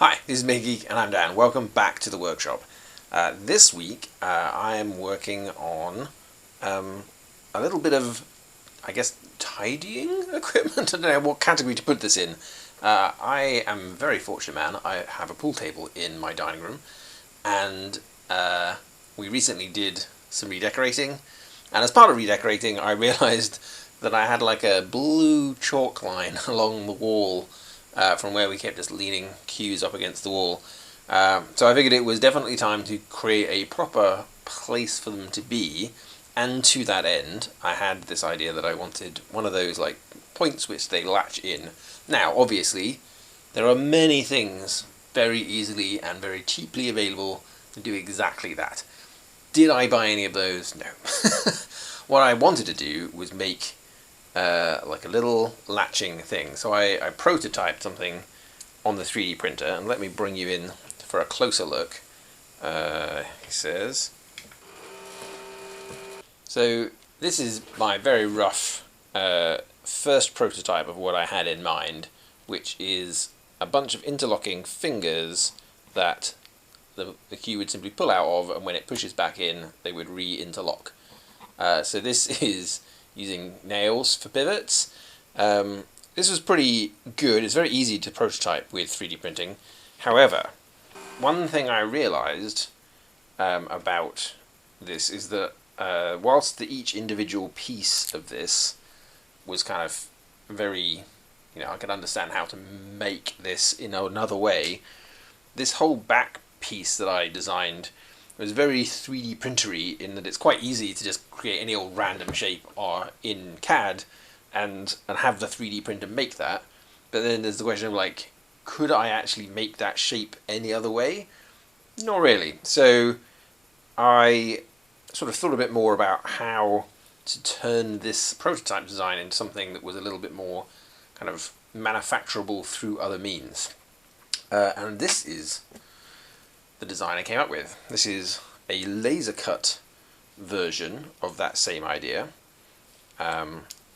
Hi, this is Geek and I'm Dan. Welcome back to the workshop. This week I am working on a little bit of, I guess, tidying equipment. I don't know what category to put this in. I am a very fortunate man. I have a pool table in my dining room, and we recently did some redecorating, and as part of redecorating I realised that I had like a blue chalk line along the wall from where we kept just leaning cues up against the wall. So I figured it was definitely time to create a proper place for them to be, and to that end I had this idea that I wanted one of those like points which they latch in. Now obviously there are many things very easily and very cheaply available to do exactly that. Did I buy any of those? No. What I wanted to do was make like a little latching thing. So I prototyped something on the 3D printer, and let me bring you in for a closer look. He says, so this is my very rough first prototype of what I had in mind, which is a bunch of interlocking fingers that the cue would simply pull out of, and when it pushes back in they would re-interlock. So this is using nails for pivots. This was pretty good. It's very easy to prototype with 3D printing. However, one thing I realized about this is that whilst each individual piece of this was kind of very, I could understand how to make this in another way, this whole back piece that I designed was very 3D printery in that it's quite easy to just create any old random shape or in CAD and have the 3D printer make that. But then there's the question of like, could I actually make that shape any other way? Not really. So I sort of thought a bit more about how to turn this prototype design into something that was a little bit more kind of manufacturable through other means. And this is the design I came up with. This is a laser cut version of that same idea.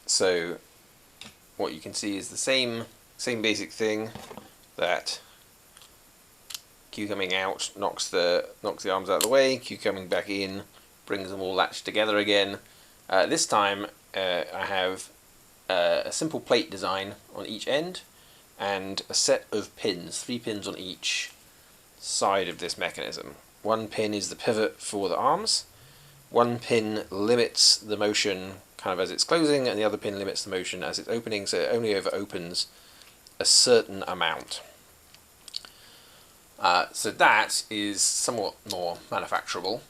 So what you can see is the same basic thing, that cue coming out knocks the arms out of the way, cue coming back in brings them all latched together again. This time I have a simple plate design on each end and a set of pins, 3 pins on each side of this mechanism. One pin is the pivot for the arms, one pin limits the motion kind of as it's closing, and the other pin limits the motion as it's opening, so it only over opens a certain amount. So that is somewhat more manufacturable,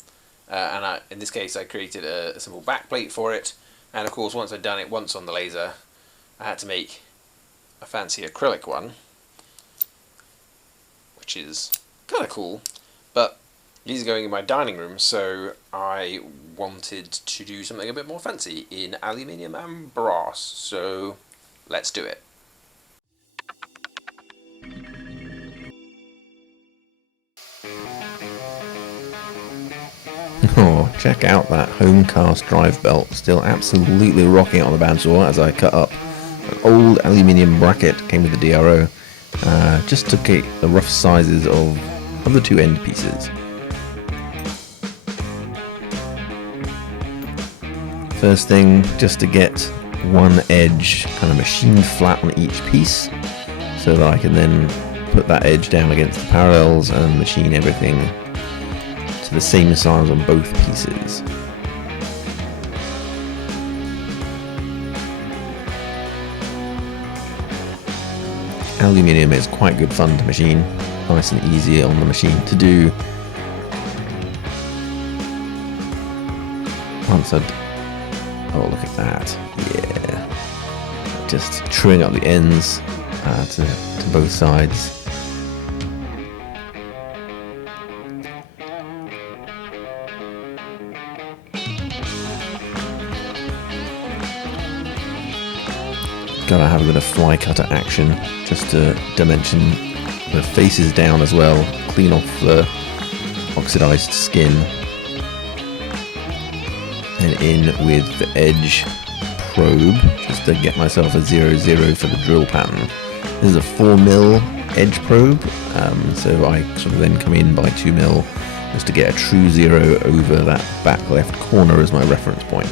and in this case I created a simple back plate for it, and of course once I'd done it once on the laser I had to make a fancy acrylic one, which is kind of cool, but these are going in my dining room, so I wanted to do something a bit more fancy in aluminium and brass, so let's do it. Oh, check out that home cast drive belt, still absolutely rocking it on the bandsaw as I cut up an old aluminium bracket, came with the DRO, just to get the rough sizes of the 2 end pieces. First thing, just to get one edge kind of machined flat on each piece, so that I can then put that edge down against the parallels and machine everything to the same size on both pieces. Aluminium is quite good fun to machine, nice and easy on the machine to do. Oh, look at that, yeah, just truing up the ends to both sides. Gotta have a bit of fly cutter action just to dimension the faces down as well, clean off the oxidized skin, and in with the edge probe just to get myself a 0-0 for the drill pattern. This is a 4mm edge probe, so I sort of then come in by 2mm just to get a true 0 over that back left corner as my reference point.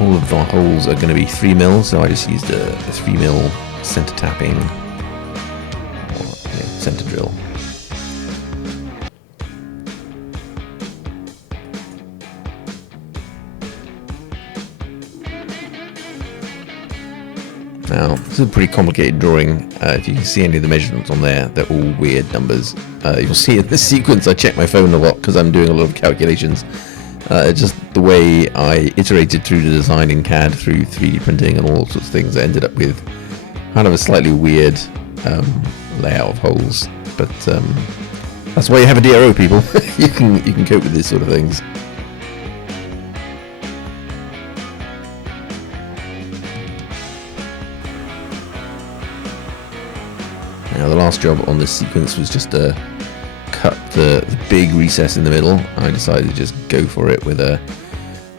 All of the holes are going to be 3mm, so I just used a 3mm center tapping or center drill. Now, this is a pretty complicated drawing. If you can see any of the measurements on there, they're all weird numbers. You'll see in this sequence I check my phone a lot because I'm doing a lot of calculations. Just the way I iterated through the design in CAD through 3D printing and all sorts of things, I ended up with kind of a slightly weird layout of holes. But that's why you have a DRO, people. you can cope with these sort of things. Now the last job on this sequence was just to cut the big recess in the middle. I decided to just go for it with a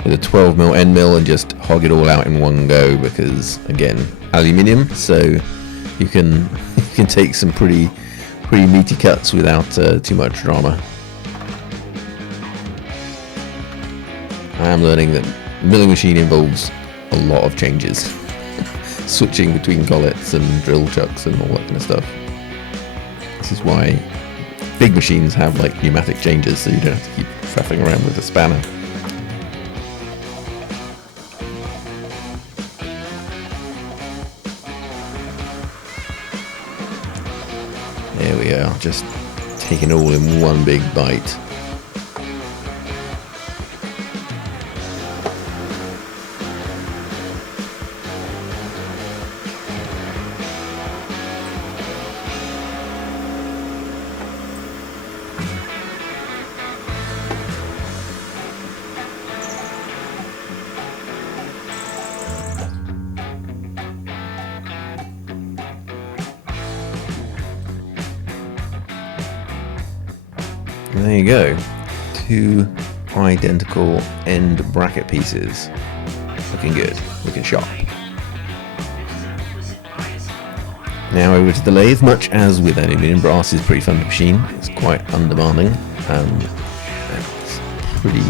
12mm end mill and just hog it all out in one go because, again, aluminium, so you can take some pretty meaty cuts without too much drama. I am learning that milling machine involves a lot of changes, switching between collets and drill chucks and all that kind of stuff. This is why big machines have like pneumatic changes, so you don't have to keep faffing around with a spanner. There we are, just taking it all in one big bite. And there you go, 2 identical end bracket pieces. Looking good, looking sharp. Now over to the lathe. Much as with Aluminium Brass is pretty fun to machine. It's quite undemanding. It's pretty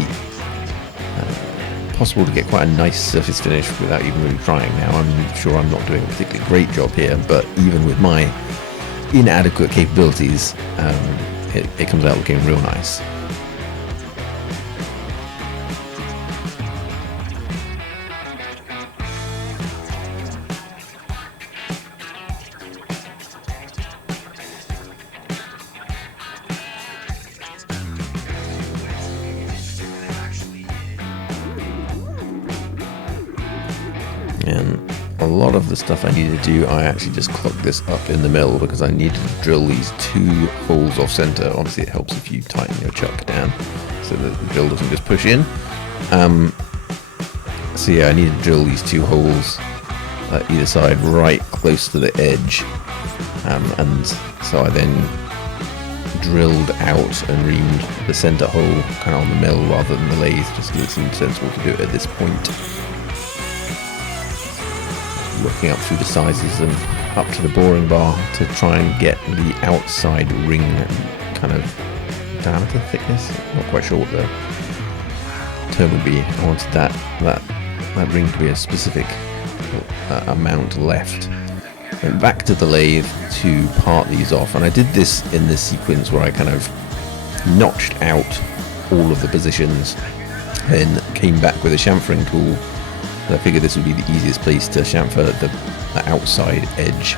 possible to get quite a nice surface finish without even really trying. Now I'm sure I'm not doing a particularly great job here, but even with my inadequate capabilities, it comes out looking real nice. And a lot of the stuff I needed to do, I actually just clocked this up in the mill because I needed to drill these 2 holes off center. Obviously it helps if you tighten your chuck down so that the drill doesn't just push in. So yeah, I needed to drill these 2 holes either side right close to the edge. And so I then drilled out and reamed the center hole kind of on the mill rather than the lathe, just because it seemed sensible to do it at this point. Working up through the sizes and up to the boring bar to try and get the outside ring kind of diameter, thickness. Not quite sure what the term would be. I wanted that ring to be a specific amount left. Went back to the lathe to part these off, and I did this in this sequence where I kind of notched out all of the positions, then came back with a chamfering tool. I figured this would be the easiest place to chamfer the outside edge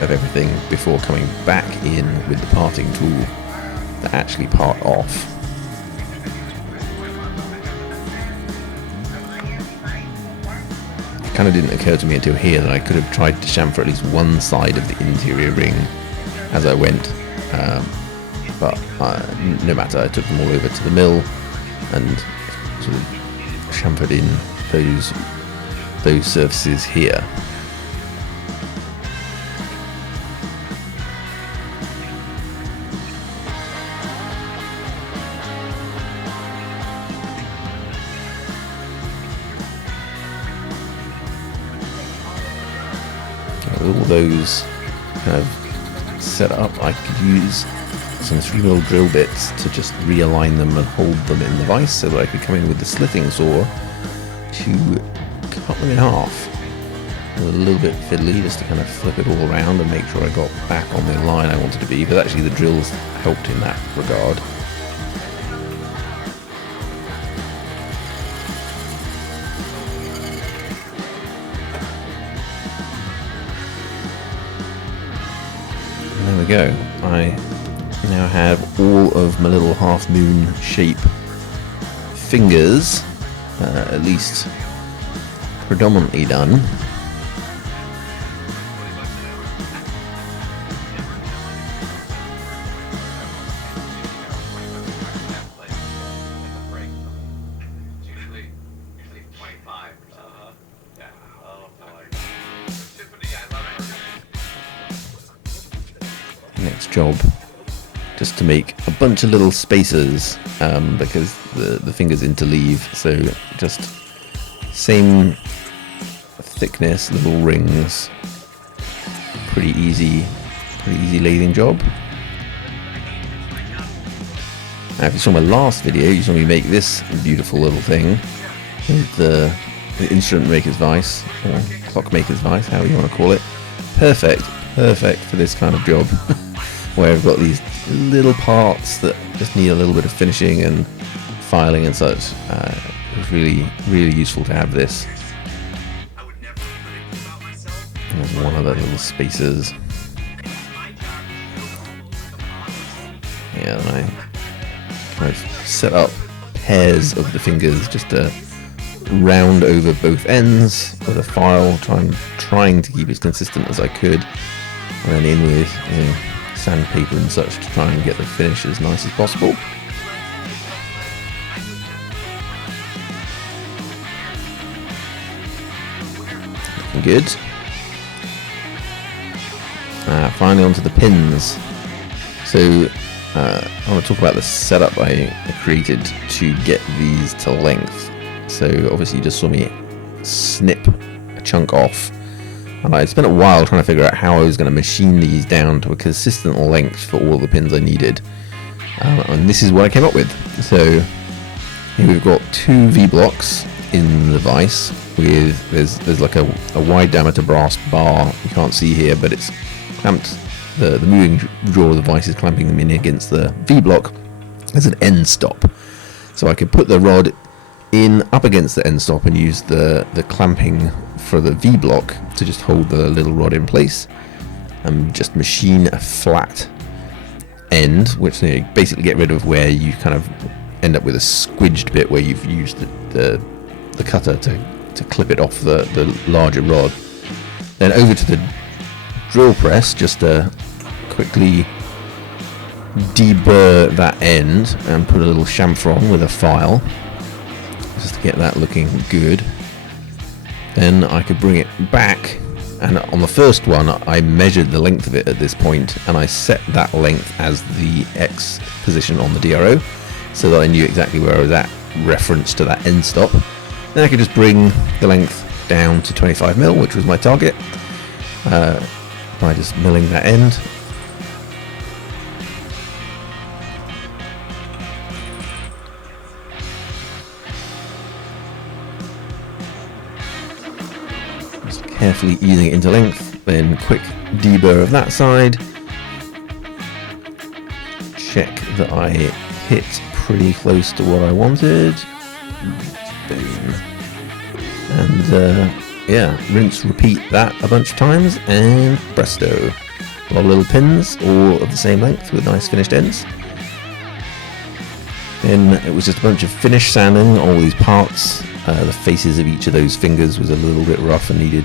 of everything before coming back in with the parting tool to actually part off. It kind of didn't occur to me until here that I could have tried to chamfer at least one side of the interior ring as I went, but no matter, I took them all over to the mill and sort of chamfered in those surfaces here. with all those kind of set up, I could use some 3mm drill bits to just realign them and hold them in the vise, so that I could come in with the slitting saw to cut them in half. A little bit fiddly, just to kind of flip it all around and make sure I got back on the line I wanted to be, but actually the drills helped in that regard. And there we go. I now have all of my little half moon shape fingers, at least predominantly done. Next job, just to make a bunch of little spacers, because the fingers interleave, so just same thickness, little rings. Pretty easy lathing job. Now, if you saw my last video, you saw me make this beautiful little thing with the instrument maker's vise, or clockmaker's vise, however you want to call it. Perfect for this kind of job. Where I've got these little parts that just need a little bit of finishing and filing and such. It was really useful to have this. There's one of the little spacers. Yeah, and I kind of set up pairs of the fingers just to round over both ends with a file, trying to keep it as consistent as I could, and then in with sandpaper and such to try and get the finish as nice as possible. Looking good. Finally onto the pins. So I want to talk about the setup I created to get these to length. So obviously you just saw me snip a chunk off, and I spent a while trying to figure out how I was going to machine these down to a consistent length for all the pins I needed. And this is what I came up with. So here we've got two V-blocks in the vise with, there's like a wide diameter brass bar you can't see here, but it's clamped, the moving jaw of the vise is clamping them in against the V-block as an end stop. So I could put the rod in up against the end stop and use the clamping for the V-block to just hold the little rod in place, and just machine a flat end, which you basically get rid of where you kind of end up with a squidged bit where you've used the cutter to clip it off the larger rod. Then over to the drill press just to quickly deburr that end and put a little chamfer on with a file just to get that looking good. Then I could bring it back, and on the first one I measured the length of it at this point, and I set that length as the X position on the DRO so that I knew exactly where I was at, reference to that end stop. Then I could just bring the length down to 25mm, which was my target, by just milling that end. Carefully easing it into length, then quick deburr of that side. Check that I hit pretty close to what I wanted. Boom. And yeah, rinse, repeat that a bunch of times, and presto. A lot of little pins, all of the same length with nice finished ends. Then it was just a bunch of finish sanding all these parts. The faces of each of those fingers was a little bit rough and needed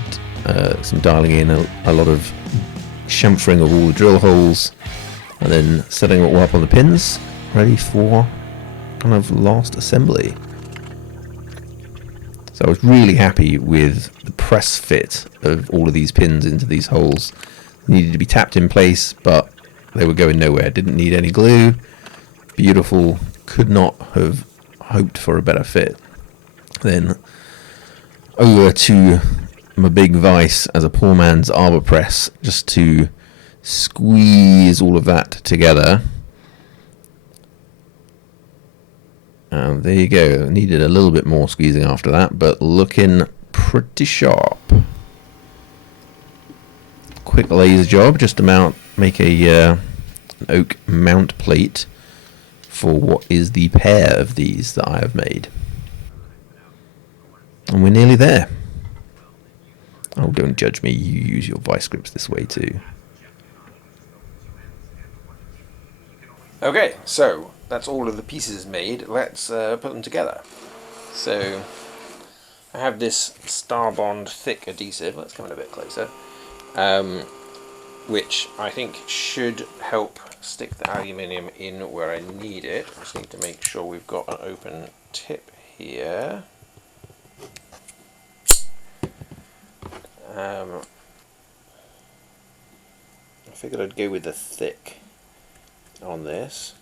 some dialing in, a lot of chamfering of all the drill holes, and then setting it all up on the pins, ready for kind of last assembly. So I was really happy with the press fit of all of these pins into these holes. They needed to be tapped in place, but they were going nowhere. Didn't need any glue. Beautiful. Could not have hoped for a better fit. Then over to my big vice as a poor man's arbor press just to squeeze all of that together. And there you go. Needed a little bit more squeezing after that, but looking pretty sharp. Quick laser job, just to make an oak mount plate for what is the pair of these that I have made. And we're nearly there. Oh, don't judge me, you use your vice grips this way too. Okay, so that's all of the pieces made. Let's put them together. So I have this Starbond thick adhesive. Let's come in a bit closer. Which I think should help stick the aluminium in where I need it. I just need to make sure we've got an open tip here. I figured I'd go with the thick on this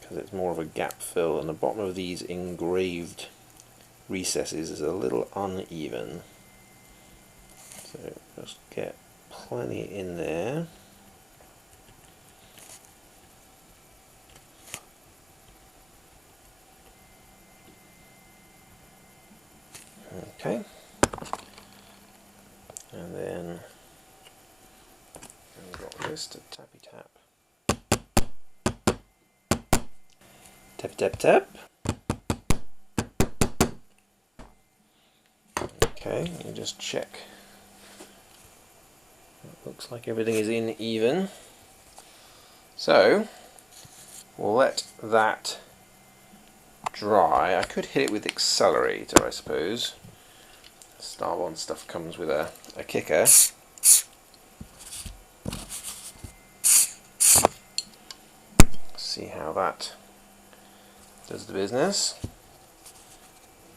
because it's more of a gap fill, and the bottom of these engraved recesses is a little uneven, so just get plenty in there. Okay, and then I've got this to tappy tap. Tap tap tap. Okay, let me just check. It looks like everything is in even. So we'll let that dry. I could hit it with accelerator, I suppose. Starbond stuff comes with a kicker. See how that does the business.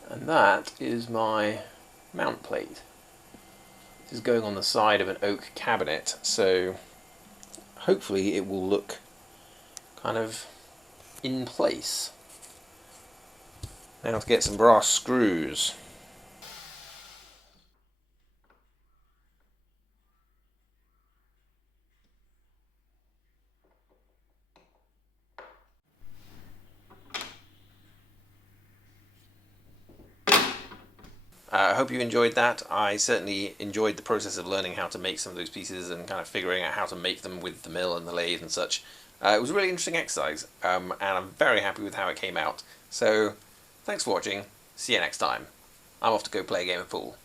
And that is my mount plate. This is going on the side of an oak cabinet, so hopefully it will look kind of in place. Now to get some brass screws. I hope you enjoyed that. I certainly enjoyed the process of learning how to make some of those pieces and kind of figuring out how to make them with the mill and the lathe and such. It was a really interesting exercise, and I'm very happy with how it came out. So, thanks for watching. See you next time. I'm off to go play a game of pool.